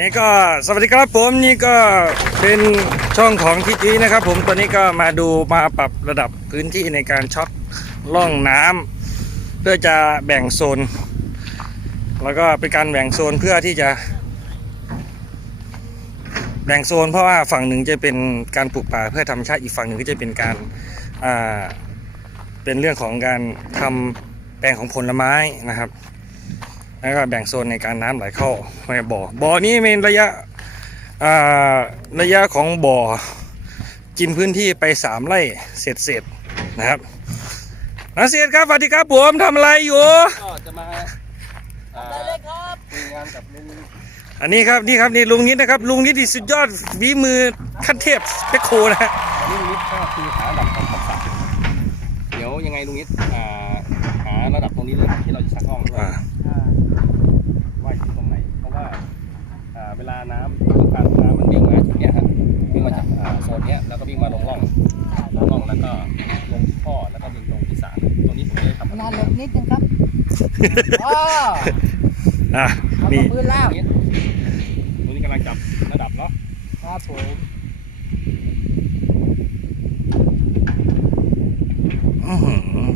นี่ก็สวัสดีครับผมนี่ก็เป็นช่องของทิจีนะครับ ผมตอนนี้ก็มาดูมาปรับระดับพื้นที่ในการช็อตล่องน้ำเพื่อจะแบ่งโซน แล้วก็เป็นการแบ่งโซนเพื่อที่จะ แบ่งโซน เพราะว่าฝั่งหนึ่งจะเป็นการปลูกป่าเพื่อธรรมชาติอีกฝั่งหนึ่งก็จะเป็นการอ่าเป็นเรื่องของการทำแปลงของผลไม้นะครับ แล้วก็แบ่งโซนในการน้ำไหลเข้าในบ่อ บ่อนี้เป็นระยะอ่าระยะของบ่อ กินพื้นที่ไปสามไร่เศษเศษๆนะครับนาเสียครับสวัสดีครับผมทำอะไรอยู่ก็จะมาอ่าคุยงานกับลุงอันนี้ครับนี่ครับนี่ลุงนิดนะครับ ลุงนิดที่สุดยอดฝีมือขั้นเทพเปคโคนะฮะลุงนิดก็คือหาระดับของขอบสระเดี๋ยวยังไงลุงนิดอ่าหาระดับตรงนี้เลยที่เราจะชักล่องด้วย อ่า ว่าอยู่ตรงไหน เพราะว่าอ่า เวลาน้ำต้องการน้ำมันวิ่งมาจุดเนี้ยครับวิ่งมาจากอ่าโซนเนี้ยแล้วก็วิ่งมาลงร่องลงร่องแล้วก็ลงที่ท่อแล้วก็วิ่งลงที่สระตรงนี้ผมจะได้ทำนานลงนิดนึงครับอ๋ออะเอานี่มาพื้นล่างตรงนี้ตรงนี้กำลังจับระดับเนาะครับผมอื้อหือ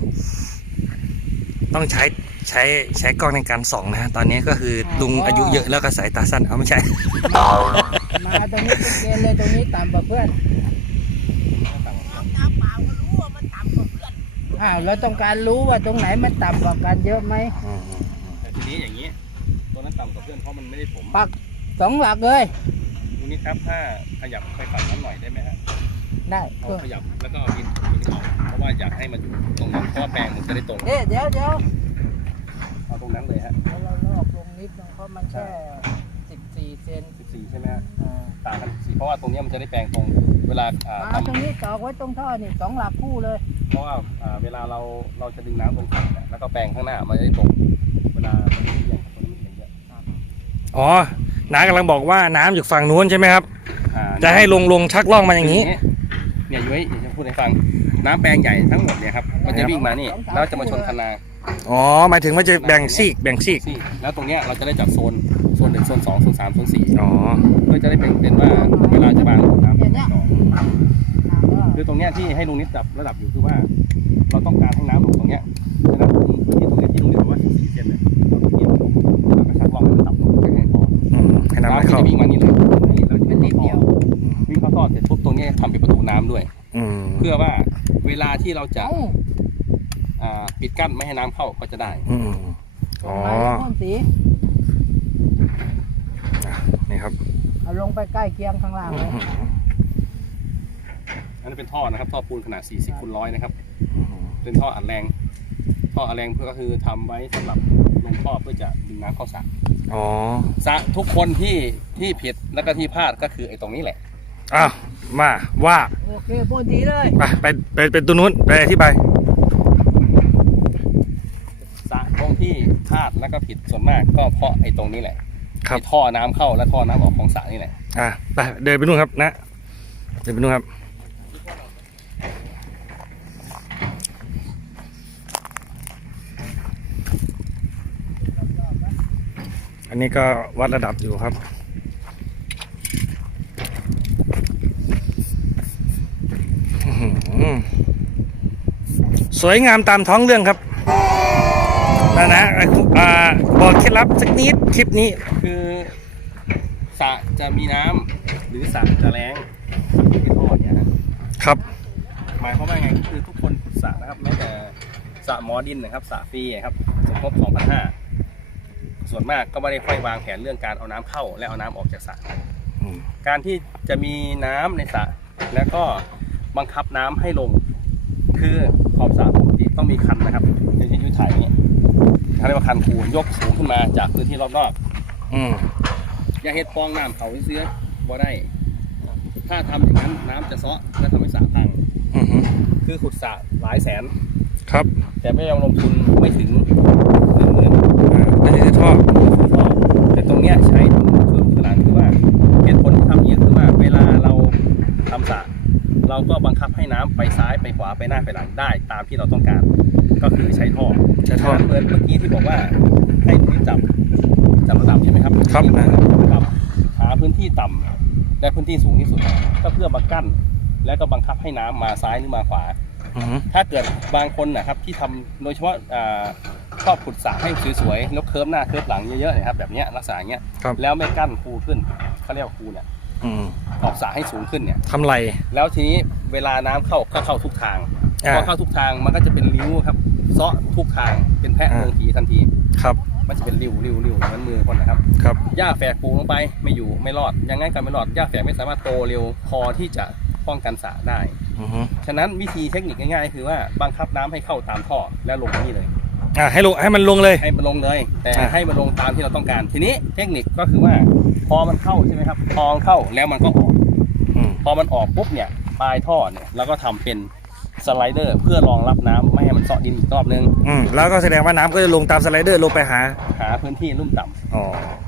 ต้องใช้ ใช้ใช้กล้องในการส่องนะฮะตอนนี้ก็คือลุงอายุเยอะแล้วก็สายตาสั้นเอาไม่ใช่ มาตรงนี้เป็นเกณฑ์เลยตรงนี้ต่ำกว่าเพื่อนอ้าวเราต้องการรู้ว่าตรงไหนมันต่ำกว่ากันเยอะไหมแต่ทีนี้อย่างนี้ ตัวนั้นต่ำกว่าเพื่อนเพราะมันไม่ได้ผมปักสองหลักเลยลุงนิดครับถ้าขยับไปฝั่งนั้นหน่อยได้ไหมฮะได้เอาเพื่อขยับแล้วก็เอาดินตรงนี้ออกเพราะว่าอยากให้มันอยู่ตรงนั้นเพราะว่าแปลงมันจะได้ตรง เอ๊ะเดี๋ยวเดี๋ยว เอาตรงนั้นเลยฮะเราลอกลงนิดนึงเพราะมันแค่สิบสี่เซน14 ใช่ไหมฮะอ่าต่างกัน14เพราะว่าตรงเนี้ยมันจะได้แปลงตรง เวลาอ่ามาทตรงนี้ต่อไว้ตรงท่อนี่สองหลักคู่เลยำเพราะว่าอ่าเวลาเราเราจะดึงน้ำลงฝั่งเนี่ยแล้วก็แปลงข้างหน้ามันจะได้ตรงเวลามันเอียงคนนี้มันเอียงเยอะอ๋อน้ากำลังบอกว่าน้ำอยู่ฝั่งนู้นใช่ไหมครับ อ่า จะให้ลงลงชักล่องมาอย่างนี้ เนี่ยยุ้ยเดี๋ยวจะพูดให้ฟัง น้ำแปลงใหญ่ทั้งหมดเนี่ยครับ มันจะวิ่งมานี่ แล้วจะมาชนคันนา อ๋อหมายถึงว่าจะแบ่งซีกแบ่งซีก ซี่แล้วตรงเนี้ยเราจะได้จัดโซน โซนหนึ่งโซนสองโซนสามโซนสี่อ๋อ เพื่อจะได้เป็นเป็นว่าเวลาจะวางระบบน้ำเนี่ยเนี่ยต่ออ่าก็คือตรงเนี้ยที่ให้ลุงนิดจับระดับอยู่คือว่า เราต้องการให้น้ำลงตรงเนี้ยดังนั้นที่ตรงเนี้ยที่ลุงนิดบอกว่า14เซนเนี่ยเราต้องเปลี่ยนเราก็ชักลองให้มันต่ำลงแค่ไหนพอ อืมให้น้ำไหลน้ำที่เข้าจะวิ่งมานี่เลยนี่เราจะเป็นนิดเดียววิ่งเข้าท่อเสร็จปุ๊บตรงเนี้ยทำเป็นประตูน้ำด้วย อืมเพื่อว่าเวลาที่เราจะเอ้าอ่าปิดกั้นไม่ให้น้ำเข้าก็จะได้ อืมอ๋อมาแล้วพ่นสีอะนี่ครับเอาลงไปใกล้เคียงข้างล่างเลยอันนั้นเป็นท่อนะครับ ท่อปูนขนาด 40คูณร้อยนะครับ เป็นท่ออัดแรง ท่ออัดแรงเพื่อก็คือทำไว้สำหรับลงท่อเพื่อจะดึงน้ำเข้าสระอ๋อสระทุกคนที่ที่ผิดแล้วก็ที่พลาดก็คือไอ้ตรงนี้แหละ อ้าวมาว่าโอเคพ่นสีเลย ไปไปไปเป็นตัวนู้นไปที่ไป สระตรงที่ พลาดแล้วก็ผิดส่วนมากก็เพราะไอ้ตรงนี้แหละครับ ไอ้ท่อน้ำเข้าและท่อน้ำออกของสระนี่แหละ อะไปเดินไปนู่นครับนะ เดินไปนู่นครับ อันนี้ก็วัดระดับอยู่ครับ อื้อหือสวยงามตามท้องเรื่องครับ นะนะไอ้คุอ่าบอกเคล็ดลับสักนิดคลิปนี้คือสระจะมีน้ำหรือสระจะแรงที่ท่อเนี่ยฮะครับ หมายความว่าไงก็คือทุกคนขุดสระนะครับแม้แต่สระหมอดินนะครับสระฟรีครับสมทบ2,500ส่วนมากก็ไม่ได้ค่อยวางแผนเรื่องการเอาน้ำเข้าและเอาน้ำออกจากสระ อืมการที่จะมีน้ำในสระแล้วก็บังคับน้ำให้ลง คือขอบสระปกติต้องมีคันนะครับเดี๋ยวจะยุ้ยถ่ายอย่างนี้ เขาเรียกว่าคันคูนยกสูงขึ้นมาจากพื้นที่รอบนอกอืมอย่าเฮ็ดปองน้ำเขาเสื้อบ่ได้ ถ้าทำอย่างนั้นน้ำจะเซาะและทำให้สระพัง อือหือคือขุดสระหลายแสน ครับแต่ไม่ยอมลงทุนไม่ถึงหนึ่งหมื่นอ่าอันนี้คือท่อท่อแต่ตรงเนี้ยใช้ทุนทุนขนาดคือว่าเหตุผลที่ทำอย่างนี้คือว่าเวลาเราทำสระเราก็บังคับให้น้ำไปซ้ายไปขวาไปหน้าไปหลังได้ตามที่เราต้องการ ก็คือใช้ท่อใช้ท่อ เหมือนเมื่อกี้ที่บอกว่าให้นิ้จับจับระดับใช่ไหมครับครับปรับทพื้นที่ต่ำและพื้นที่สูงที่สุด ก็เพื่อมากั้น แล้วก็บังคับให้น้ำมาซ้ายหรือมาขวา อือฮึถ้าเกิดบางคนนะครับที่ทำโดยเฉพาะอ่าชอบขุดสระให้สวยๆแล้วเคิร์ฟหน้าเคิร์ฟหลังเยอะๆนะครับแบบเนี้ยลักษณะเนี้ยครับ แล้วไม่กั้นคูขึ้นเขาเรียกว่าคูเนี่ยอืมขอบสระให้สูงขึ้นเนี่ย ทำไร แล้วทีนี้เวลาน้ำเข้าก็เข้าทุกทางอ่า พอเข้าทุกทางมันก็จะเป็นริ้วครับเซาะทุกทางเป็นแพะอ่าเมืองผีทันทีครับ มันจะเป็นริ้วริ้วริ้วเหมือนมือคนนะครับครับหญ้าแฝกปลูกลงไปไม่อยู่ไม่รอดยังไงก็ไม่รอดหญ้าแฝกไม่สามารถโตเร็วพอที่จะป้องกันสระได้อือฮึฉะนั้นวิธีเทคนิคง่ายๆคือว่าบังคับน้ำให้เข้าตามท่อแล้วลงนี่เลยอ่าให้ลงให้มันลงเลยให้มันลงเลย แต่อ่าให้มันลงตามที่เราต้องการ ทีนี้เทคนิคก็คือว่า พอมันเข้าใช่ไหมครับพอมันเข้าแล้วมันก็ออกอืมพอมันออกปุ๊บเนี่ยปลายท่อเนี่ยเราก็ทำเป็น สไลเดอร์เพื่อรองรับน้ำไม่ให้มันเซาะดินอีกรอบนึง อืมแล้วก็แสดงว่าน้ำก็จะลงตามสไลเดอร์ลงไปหา หาพื้นที่ลุ่มต่ำอ๋อ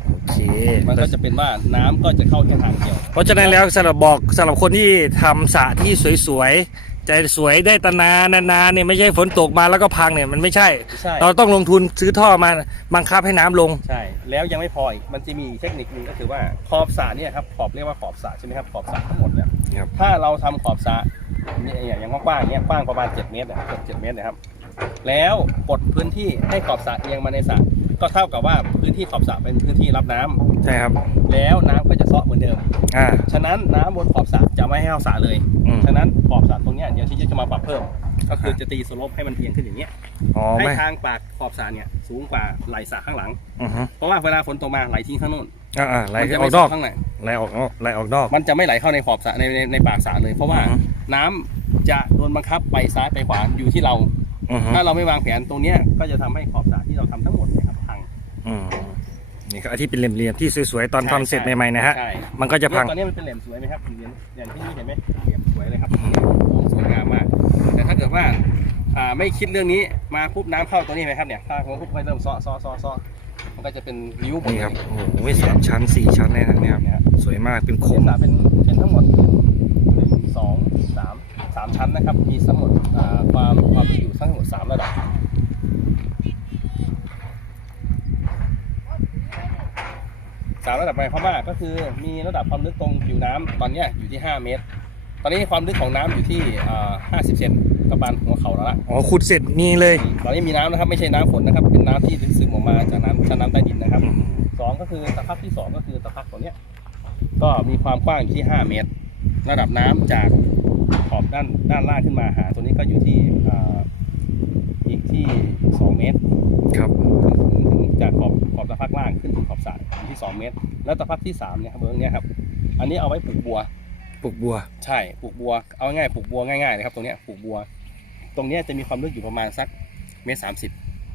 โอเค มันก็จะเป็นว่าน้ำก็จะเข้าแค่ทางเดียว เพราะฉะนั้นแล้วสำหรับบอกสำหรับคนที่ทำสระที่สวยๆ ใจสวยได้ตานานนานๆเนี่ยไม่ใช่ฝนตกมาแล้วก็พังเนี่ยมันไม่ใช่ ใช่ เราต้องลงทุนซื้อท่อมาบังคับให้น้ำลง ใช่ แล้วยังไม่พออีกมันจะมีอีกเทคนิคหนึงก็คือว่าขอบสระเนี่ยครับขอบเรียกว่าขอบสระใช่ไหมครับขอบสระทั้งหมดเนี่ยครับ ถ้าเราทำขอบสระ เนี่ยอย่างกว้างๆเนี่ยกว้างประมาณ 7 เมตรนะครับเกือบ7เมตรนะครับ แล้วกดพื้นที่ให้ขอบสระเอียงมาในสระก็เท่ากับว่าพื้นที่ขอบสระเป็นพื้นที่รับน้ำใช่ครับ แล้วน้ำก็จะเซาะเหมือนเดิมอ่าฉะนั้นน้ำบนขอบสระจะไม่ให้เข้าสระเลยอืมฉะนั้นขอบสระตรงเนี้ยเดี๋ยวที่จะมาปรับเพิ่ม ก็คือจะตีสโลปให้มันเอียงขึ้นอย่างเงี้ยอ๋อให้ไม่ทางปากขอบสระเนี่ยสูงกว่าไหล่สระข้างหลังอือฮึเพราะว่าเวลาฝนตกมาไหลทิ้งข้างโน้น อ่าอ่าไหลมัจะออไม่กนอกเซาะข้างในไหลออกนอกไหลออกนอก มันจะไม่ไหลเข้าในขอบสระในในในปากสระเลย เพราะว่าอือฮึน้ำจะโดนบังคับไปซ้ายไปขวาอยู่ที่เราอือฮึถ้าเราไม่วางแผนตรงเนี้ยก็จะทำให้ขอบสระที่เราทำทั้งหมดเนะครับพังอืมนี่ก็อันที่เป็นเหลี่ยมๆที่สวยๆตอนทำเสร็จใหม่ๆนะฮะใช่มันก็จะพังเนี่ยตอนนี้มันเป็นเหลี่ยมสวยไหมครับเหลี่ยมอย่างที่นี่เห็นไหมเหลี่ยมสวยเลยครับสวยงามมากแต่ถ้าเกิดว่าอ่าไม่คิดเรื่องนี้มาปุ๊บน้ำเข้าตัวนี้ไหมครับเนี่ยถ้าผมปุ๊บไปเริ่มซ้อซ้อซ้อซ้อ มันก็จะเป็นนิ้วหมดนี่เลยครับโอ้โหสามชั้นสี่ชั้นเลยนะเนี่ยครับเนี่ยครับสวยมากเป็นโคโคมมสระเป็นเป็นทั้งหมดหนึ่งสองสามสามชั้นนะครับ มีทั้งหมดอ่าความความลึกอยู่ทั้งหมดสามระดับสามระดับหมายความว่าก็คือมีระดับความลึกตรงผิวน้ำตอนเนี้ยอยู่ที่5เมตร ตอนนี้ความลึกของน้ำอยู่ที่อ่า50เซน ประมาณหัวเข่าแล้วละอ๋อขุดเสร็จมีเลย ตอนนี้มีน้ำนะครับไม่ใช่น้ำฝนนะครับ เป็นน้ำที่ซึมออกมาจากน้ำชั้นน้ำใต้ดินนะครับอืมสองก็คือตะพักที่สองก็คือตะพักตัวเนี้ยก็มีความกว้างอยู่ที่ 5 เมตร ระดับน้ำจากขอบด้านด้านล่างขึ้นมาหา ตัวนี้ก็อยู่ที่อ่าอีกที่ 2 เมตรครับ ถึงถึงจากขอบขอบตะพักล่างขึ้นถึงขอบสระอยู่ที่ 2 เมตร แล้วตะพักที่3เนี่ยครับเบื้องเนี้ยครับอันนี้เอาไว้ปลูกบัว ปลูกบัว ใช่ปลูกบัวเอาง่ายๆปลูกบัวง่ายๆเลยครับตรงเนี้ยปลูกบัว ตรงเนี้ยจะมีความลึกอยู่ประมาณสักเมตรสามสิบ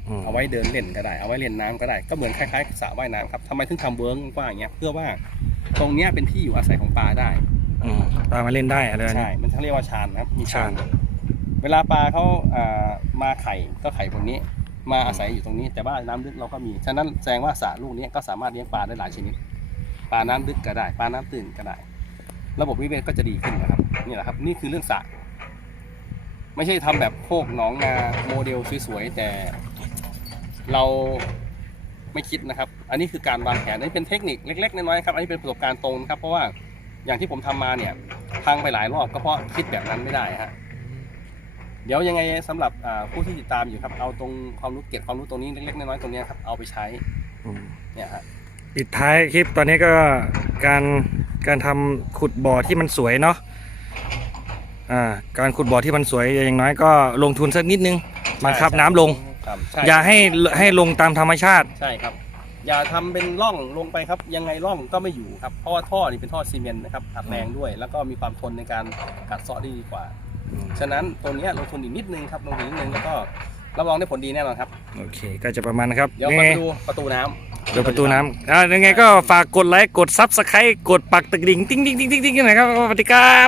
อืมเอาไว้เดินเล่นก็ได้ เอาไว้เล่นน้ำก็ได้ ก็เหมือนคล้ายๆสระว่ายน้ำครับทำไมถึงทำเวิร์กกว้างอย่างเงี้ย เพื่อว่าตรงเนี้ยเป็นที่อยู่อาศัยของปลาได้ อืมปลามาเล่นได้อะไรแบบใช่นี้มันเขาเรียกว่าชานนะครับ มีชาน ชานเวลาปลาเขาอ่ามาไข่ก็ไข่บนนี้ มาอาศัยอยู่ตรงนี้ แต่ว่าน้ำลึกเราก็มี ฉะนั้นแสดงว่าสระลูกนี้ก็สามารถเลี้ยงปลาได้หลายชนิด ปลาน้ำลึกก็ได้ ปลาน้ำตื้นก็ได้ ระบบนิเวศก็จะดีขึ้นนะครับ นี่แหละครับ นี่คือเรื่องสระ ไม่ใช่ทำแบบโคกหนองนาโมเดลสวยๆแต่เราไม่คิดนะครับ อันนี้คือการวางแผนนนี้เป็นเทคนิคเล็กๆน้อยๆครับ อันนี้เป็นประสบการณ์ตรงครับ เพราะว่าอย่างที่ผมทำมาเนี่ยพังไปหลายรอบก็เพราะคิดแบบนั้นไม่ได้ฮะเดี๋ยวยังไงสำหรับผู้ที่ติดตามอยู่ครับ เอาตรงความรู้เก็บความรู้ตรงนี้เล็กๆน้อยๆตรงเนี้ยครับเอาไปใช้เนี่ยฮะปิดท้ายคลิปตอนนี้ก็การการทำขุดบ่อที่มันสวยเนาะ อ่าการขุดบ่อที่มันสวยอย่างน้อยก็ลงทุนสักนิดนึงบังคับน้ำลง ครับใช่อย่าให้ให้ลงตามธรรมชาติ ใช่ครับ อย่าทำเป็นร่องลงไปครับ ยังไงร่องก็ไม่อยู่ครับ เพราะว่าท่อนี่เป็นท่อซีเมนต์นะครับอัดแรงด้วย แล้วก็มีความทนในการกัดเซาะได้ดีกว่า ฉะนั้นตัวเนี้ยลงทุนอีกนิดนึงครับลงทุนนิดนึงแล้วก็รับรองได้ผลดีแน่นอนครับ โอเค ก็จะประมาณนะครับเดี๋ยวยังมาไงดูประตูน้ำ เดี๋ยวประตูน้ำอ่ายังไงก็ฝากกดไลค์กดซับสไครต์กดปักตะกริ่งติ๊งติ๊งติ๊งติ๊งติ๊งหนะครับสวัสดีครับ